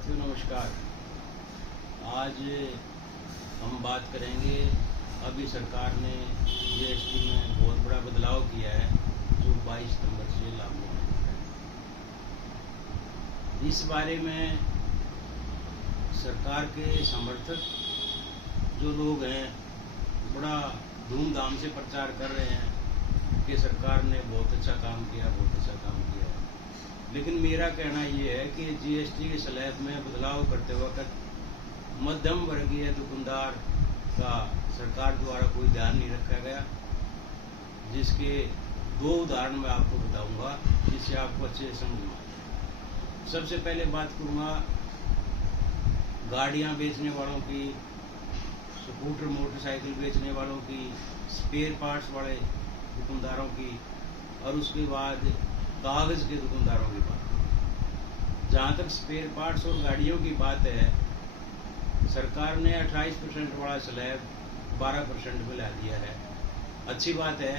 साथियों नमस्कार। आज हम बात करेंगे, अभी सरकार ने जीएसटी में बहुत बड़ा बदलाव किया है जो 22 सितंबर से लागू होने वाला है। इस बारे में सरकार के समर्थक जो लोग हैं बड़ा धूमधाम से प्रचार कर रहे हैं कि सरकार ने बहुत अच्छा काम किया, बहुत अच्छा काम किया है। लेकिन मेरा कहना ये है कि जीएसटी के स्लैब में बदलाव करते वक्त मध्यम वर्गीय दुकानदार का सरकार द्वारा कोई ध्यान नहीं रखा गया, जिसके दो उदाहरण मैं आपको बताऊंगा जिससे आपको अच्छे से समझ में आए। सबसे पहले बात करूंगा गाड़ियां बेचने वालों की, स्कूटर मोटरसाइकिल बेचने वालों की, स्पेयर पार्ट्स वाले दुकानदारों की, और उसके बाद कागज़ के दुकानदारों की बात। जहाँ तक स्पेयर पार्ट्स और गाड़ियों की बात है, सरकार ने 28% वाला स्लैब 12% में ला दिया है। अच्छी बात है,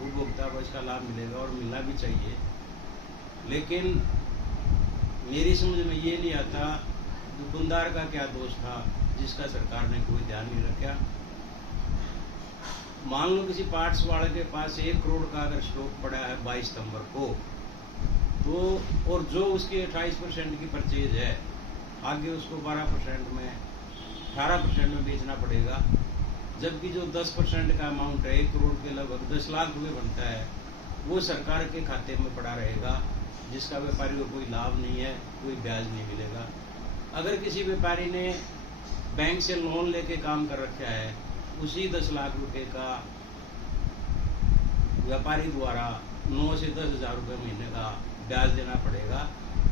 उपभोक्ता को इसका लाभ मिलेगा और मिलना भी चाहिए। लेकिन मेरी समझ में ये नहीं आता दुकानदार का क्या दोष था जिसका सरकार ने कोई ध्यान नहीं रखा। मान लो किसी पार्ट्स वाले के पास 1 करोड़ का अगर स्टॉक पड़ा है 22 सितंबर को, तो और जो उसकी 28% की परचेज है, आगे उसको 12% में 18% में बेचना पड़ेगा। जबकि जो 10% का अमाउंट है 1 करोड़ के लगभग 10 लाख रुपये बनता है, वो सरकार के खाते में पड़ा रहेगा, जिसका व्यापारी को कोई लाभ नहीं है, कोई ब्याज नहीं मिलेगा। अगर किसी व्यापारी ने बैंक से लोन लेके काम कर रखा है, उसी 10 लाख रुपए का व्यापारी द्वारा 9 से 10 हज़ार रुपये महीने का ब्याज देना पड़ेगा,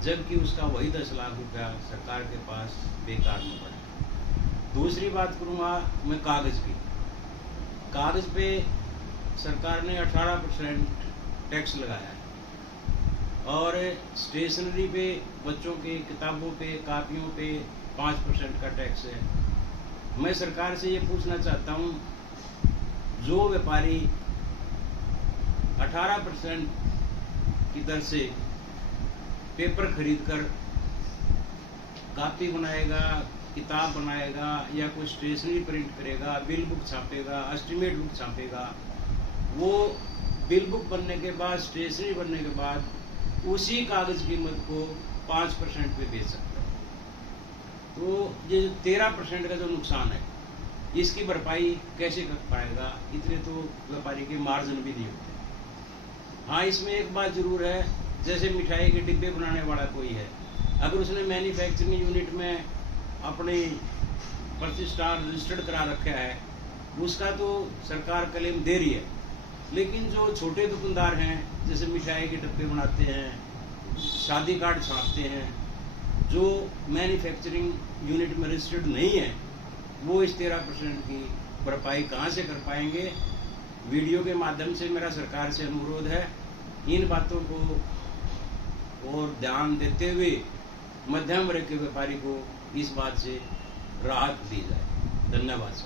जबकि उसका वही 10 लाख रुपया सरकार के पास बेकार में पड़ेगा। दूसरी बात करूँगा मैं कागज़ की। कागज़ पे सरकार ने 18% टैक्स लगाया है और स्टेशनरी पे, बच्चों के किताबों पे, कापियों पे 5% का टैक्स है। मैं सरकार से ये पूछना चाहता हूँ, जो व्यापारी 18% की दर से पेपर खरीदकर कापी बनाएगा, किताब बनाएगा या कोई स्टेशनरी प्रिंट करेगा, बिल बुक छापेगा, एस्टीमेट बुक छापेगा, वो बिल बुक बनने के बाद, स्टेशनरी बनने के बाद उसी कागज़ कीमत को 5% पे बेच सकता है। तो ये 13% का जो नुकसान है, इसकी भरपाई कैसे कर पाएगा? इतने तो व्यापारी के मार्जिन भी नहीं होते। हाँ, इसमें एक बात जरूर है, जैसे मिठाई के डिब्बे बनाने वाला कोई है, अगर उसने मैन्युफैक्चरिंग यूनिट में अपनी प्रतिष्ठान रजिस्टर्ड करा रखा है, उसका तो सरकार क्लेम दे रही है। लेकिन जो छोटे दुकानदार हैं, जैसे मिठाई के डब्बे बनाते हैं, शादी कार्ड छापते हैं, जो मैन्युफैक्चरिंग यूनिट में रजिस्टर्ड नहीं है, वो इस 13% की भरपाई कहाँ से कर पाएंगे? वीडियो के माध्यम से मेरा सरकार से अनुरोध है, इन बातों को और ध्यान देते हुए मध्यम वर्ग के व्यापारी को इस बात से राहत दी जाए। धन्यवाद।